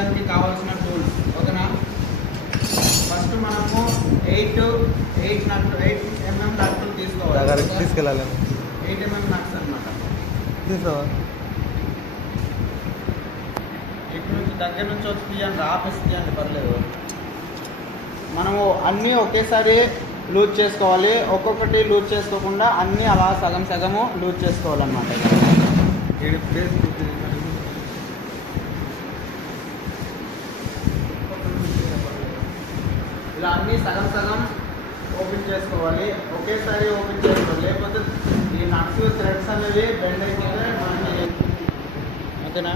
చేయడానికి కావాల్సిన టూల్స్ ఓకేనా. ఫస్ట్ మనము 8 mm నట్లు తీసుకోవాలి. తీసుకెళ్ళాలి 8 mm నట్స్ అనమాట. ఇటు నుంచి దగ్గర నుంచి వచ్చి తీయండి, ఆపేసి తీయండి పర్లేదు. మనము అన్నీ ఒకేసారి లూజ్ చేసుకోవాలి, ఒక్కొక్కటి లూజ్ చేసుకోకుండా అన్నీ అలా సగం సగము లూజ్ చేసుకోవాలన్నమాట. ఇలా అన్నీ సగం సగం ఓపెన్ చేసుకోవాలి, ఒకేసారి ఓపెన్ చేసుకోవాలి, లేకపోతే ఈ నట్స్ థ్రెడ్స్ అనేవి బెండ్ అయిపోతే మనకి ఓకేనా.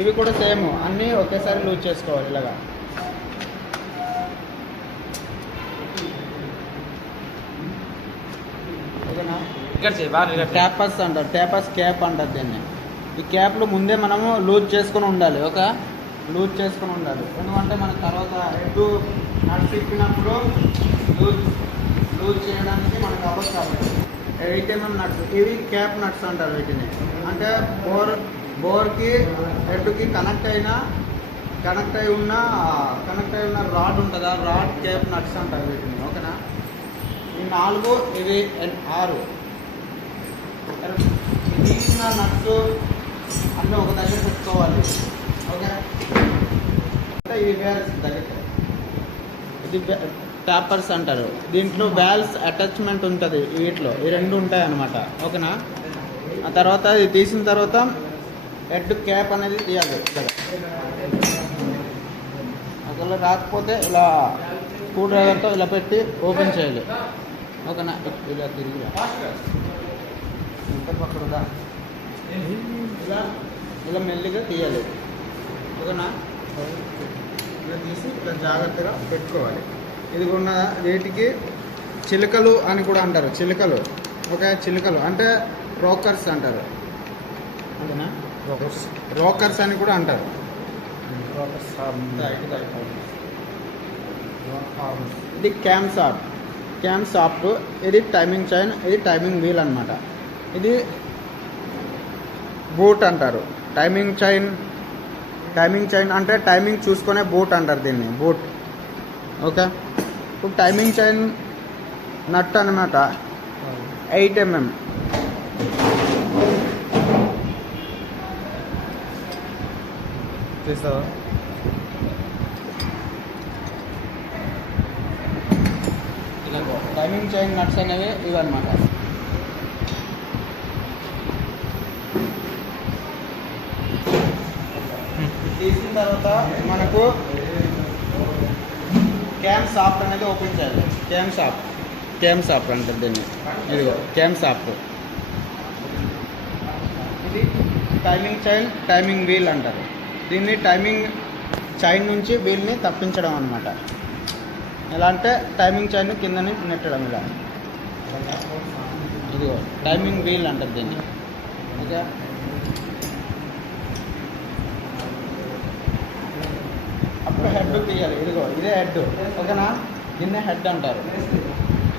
ఇవి కూడా సేమ్ అన్నీ ఒకేసారి లూజ్ చేసుకోవాలి ఇలాగా. ఓకేనా. ట్యాపర్స్ అంటారు, ట్యాపర్స్ క్యాప్ అంటారు దీన్ని. ఈ క్యాప్లు ముందే మనము లూజ్ చేసుకొని ఉండాలి, ఓకే, లూజ్ చేసుకొని ఉండాలి. ఎందుకంటే మనకు తర్వాత హెడ్ నట్స్ ఇప్పినప్పుడు లూజ్ చేయడానికి మనకు అవ్వదు కాబట్టి. 8 mm నట్స్, ఇవి క్యాప్ నట్స్ అంటారు వీటిని. అంటే బోర్కి హెడ్కి కనెక్ట్ అయి ఉన్న రాడ్ ఉంటుంది, ఆ రాడ్ క్యాప్ నట్స్ అంటారు వీటిని, ఓకేనా. ఈ 4 ఇవి 6 తీసిన నట్స్ అన్నీ ఒక దగ్గర పెట్టుకోవాలి, ఓకే. ఇవి వేల్స్ దగ్గర, ఇది ట్యాపర్స్ అంటారు. దీంట్లో వేల్స్ అటాచ్మెంట్ ఉంటుంది, వీటిలో ఈ 2 ఉంటాయి అన్నమాట, ఓకేనా. ఆ తర్వాత ఇది తీసిన తర్వాత హెడ్ క్యాప్ అనేది తీయాలి. ఒకవేళ రాకపోతే ఇలా స్క్రూ డ్రైవర్తో ఇలా పెట్టి ఓపెన్ చేయాలి, ఓకేనా. ఇలా తిరిగి పక్కడుదా ఇలా మెల్లిగా తీయాలి, ఓకేనా. ఇలా తీసి ఇలా జాగ్రత్తగా పెట్టుకోవాలి. ఇది ఉన్న వీటికి చిలుకలు అని కూడా అంటారు, చిలుకలు, ఓకే. చిలుకలు అంటే రోకర్స్ అంటారు, ఓకేనా. రోకర్స్ అని కూడా అంటారు. ఇది క్యామ్ సాఫ్ట్, ఇది టైమింగ్ చైన్, ఇది టైమింగ్ వీల్ అనమాట. ఇది బూట్ అంటారు. టైమింగ్ చైన్ అంటే టైమింగ్ చూసుకునే బూట్ అంటారు దీన్ని, బూట్, ఓకే. ఇప్పుడు టైమింగ్ చైన్ నట్ అనమాట 8 mm. టైమింగ్ చైన్ నట్స్ అనేవి ఇవన్నమాట. తీసిన తర్వాత మనకు క్యామ్ సాఫ్ట్ అనేది ఓపెన్ చేయాలి. క్యామ్ సాఫ్ట్ అంటారు దీన్ని, ఇదిగో క్యామ్ సాఫ్ట్. ఇది టైమింగ్ చైన్, టైమింగ్ వీల్ అంటారు దీన్ని. టైమింగ్ చైన్ నుంచి వీల్ని తప్పించడం అనమాట. ఎలా అంటే టైమింగ్ చైన్ కిందని నెట్టడం ఇలా, ఇదిగో టైమింగ్ వీల్ అంటారు దీన్ని, ఓకే. అప్పుడు హెడ్ తీయాలి, ఇదిగో ఇదే హెడ్, ఓకేనా. దీన్నే హెడ్ అంటారు.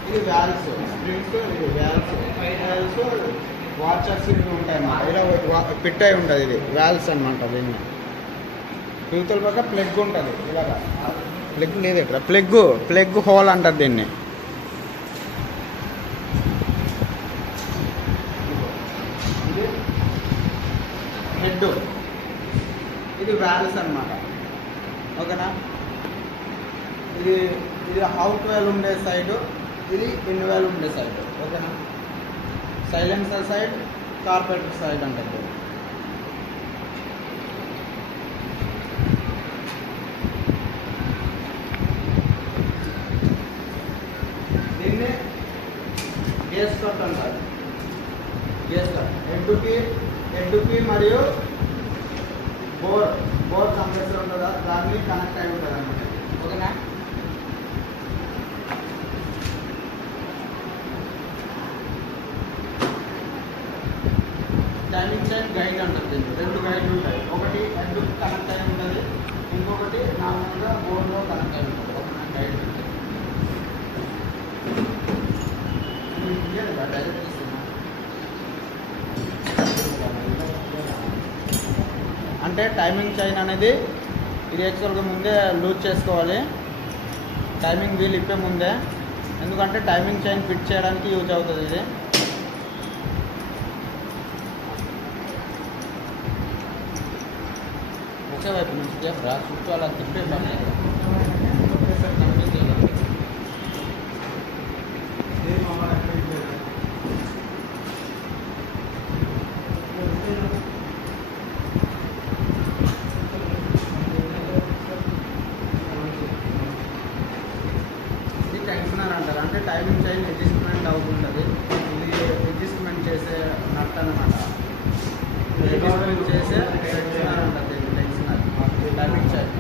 ఇది వ్యాల్స్, స్ప్రింగ్స్, ఇది వ్యాల్స్, వాచర్స్ ఇవి ఉంటాయి అన్నమాట. ఇలా పెట్టాయి ఉంటుంది, ఇది వ్యాల్స్ అనమాట. దీన్ని యువతల పక్క ప్లగ్ ఉంటుంది, ఇలాగా ప్లగ్ లేదు ఇక్కడ, ప్లగ్ హోల్ అంటారు దీన్ని. ఇది హెడ్, ఇది వ్యాల్స్ అన్నమాట, ఓకేనా. ఇది అవుట్ వేల్ ఉండే సైడ్, ఇది ఇన్ వేల్ ఉండే సైడ్, ఓకేనా. సైలెన్సర్ సైడ్, కార్పెటర్ సైడ్ అంటారు. దీన్ని గేస్ కట్ అంటారు. గేస్ కట్ హెడ్కి మరియు బోర్ కంప్రెసర్ ఉంటుందా దాన్ని కనెక్ట్ అయి ఉంటుంది అన్నమాట, ఓకేనా. టైమింగ్ చైన్ గైడ్ అంటారు దీన్ని. 2 గైడ్లు ఉంటాయి, ఒకటి హెడ్కి కనెక్ట్ అయి ఉంటుంది, ఇంకొకటి నార్మల్గా బోర్డ్లో కనెక్ట్ అయి ఉంటుంది, ఓకేనా. గైడ్ అంటే టైమింగ్ చైన్ అనేది ఇది యాక్చువల్గా ముందే లూజ్ చేసుకోవాలి, టైమింగ్ వీల్ ఇప్పే ముందే, ఎందుకంటే టైమింగ్ చైన్ ఫిట్ చేయడానికి యూజ్ అవుతుంది ఇది. ఒకే వైపు నుంచి చెప్పరా, చుట్టూ అలా తిప్పే పని ఒకేసారి కంప్లీట్ చేయాలి. ఇది టెన్షనర్ అంటారు, అంటే టైమింగ్ చైన్ అడ్జస్ట్మెంట్ అవుతుంటుంది. ఇది అడ్జస్ట్మెంట్ చేసే నట్ అనమాట. అడ్జస్ట్మెంట్ చేసే టెన్షనర్ ఉంటుంది, టెన్షనర్ టైమింగ్ చైన్.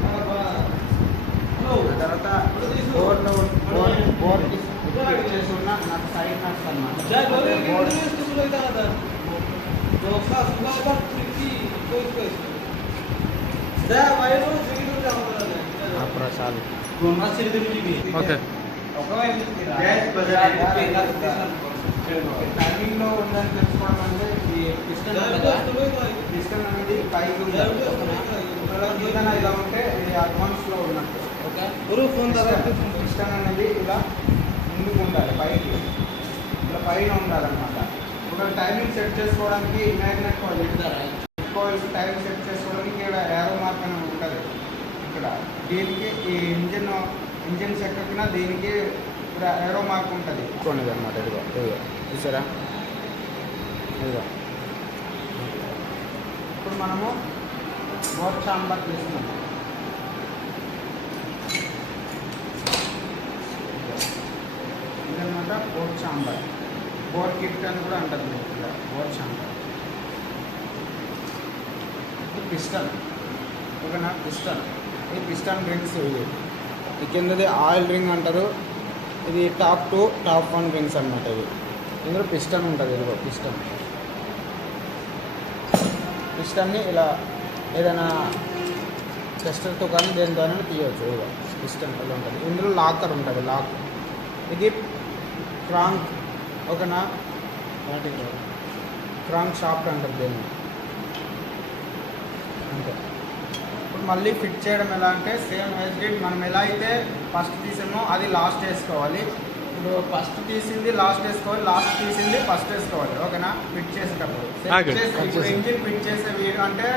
తర్వాత బోర్డ్కి చేసి ఉన్న నట్ సైడ్ నట్స్ అనమాట. ప్రసాద్ ఓకే. టైమింగ్లో ఉందని తెలుసుకోవడం అంటే ఈ పిస్టన్ అనేది పైకి ఉండాలి. ఏదైనా ఇలా ఉంటే ఇది అడ్వాన్స్లో ఉన్నట్టు. ఓకే, పిస్టన్ అనేది ఇలా ముందుకు ఉండాలి, పైకి ఇలా పైన ఉండాలన్నమాట. ఇప్పుడు టైమింగ్ సెట్ చేసుకోవడానికి మ్యాగ్నెట్ కాయిల్ ఇస్తారా, కాయిల్ టైమింగ్ సెట్ చేసుకోవడానికి ఇక్కడ ఏరో మార్క్ అని ఉంటుంది. ఇక్కడ దీనికి ఈ ఇంజిన్ సెక్కిన దీనికి ఇక్కడ ఏరో మార్క్ ఉంటుంది. చూడండి అనమాట. ఇదిగో ఇదిగో చూసారా, ఇదిగో. ఇప్పుడు మనము బోర్ చాంబర్ తీసుకున్నాం. ఇదన్నమాట బోర్ చాంబర్, బోర్ కిట్ అని కూడా అంటారు మీకు ఇక్కడ బోర్ చాంబర్. పిస్టన్, ఓకేనా, పిస్టన్. ఈ పిస్టన్ రింగ్స్ ఇవి. ఈ కిందది ఆయిల్ రింగ్ అంటారు, ఇది టాప్ 2 టాప్ 1 రింగ్స్ అనమాట. ఇవి ఇందులో పిస్టన్ ఉంటుంది. ఇదిగో పిస్టన్. పిస్టన్ని ఇలా ఏదైనా టెస్టర్తో కానీ దేనితోనైనా తీయవచ్చు. ఇదిగో పిస్టన్ ఇలా ఉంటుంది. ఇందులో లాకర్ ఉంటుంది, లాక్. ఇది క్రాంక్, ఓకేనా, క్రాంక్ షాఫ్ట్ అంటారు దీన్ని. అంతే. ఇప్పుడు మళ్ళీ ఫిట్ చేయడం ఎలా అంటే సేమ్ యాజ్ ఇట్ మనం ఎలా అయితే ఫస్ట్ తీసామో అది లాస్ట్ వేసుకోవాలి. ఇప్పుడు ఫస్ట్ తీసింది లాస్ట్ వేసుకోవాలి, లాస్ట్ తీసింది ఫస్ట్ వేసుకోవాలి. ఓకేనా, ఫిట్ చేసేటప్పుడు. ఇప్పుడు ఇంజిన్ ఫిట్ చేసే వీడియో అంటే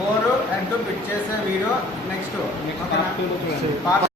బోరు అండ్ ఫిట్ చేసే వీడియో నెక్స్ట్. ఓకేనా,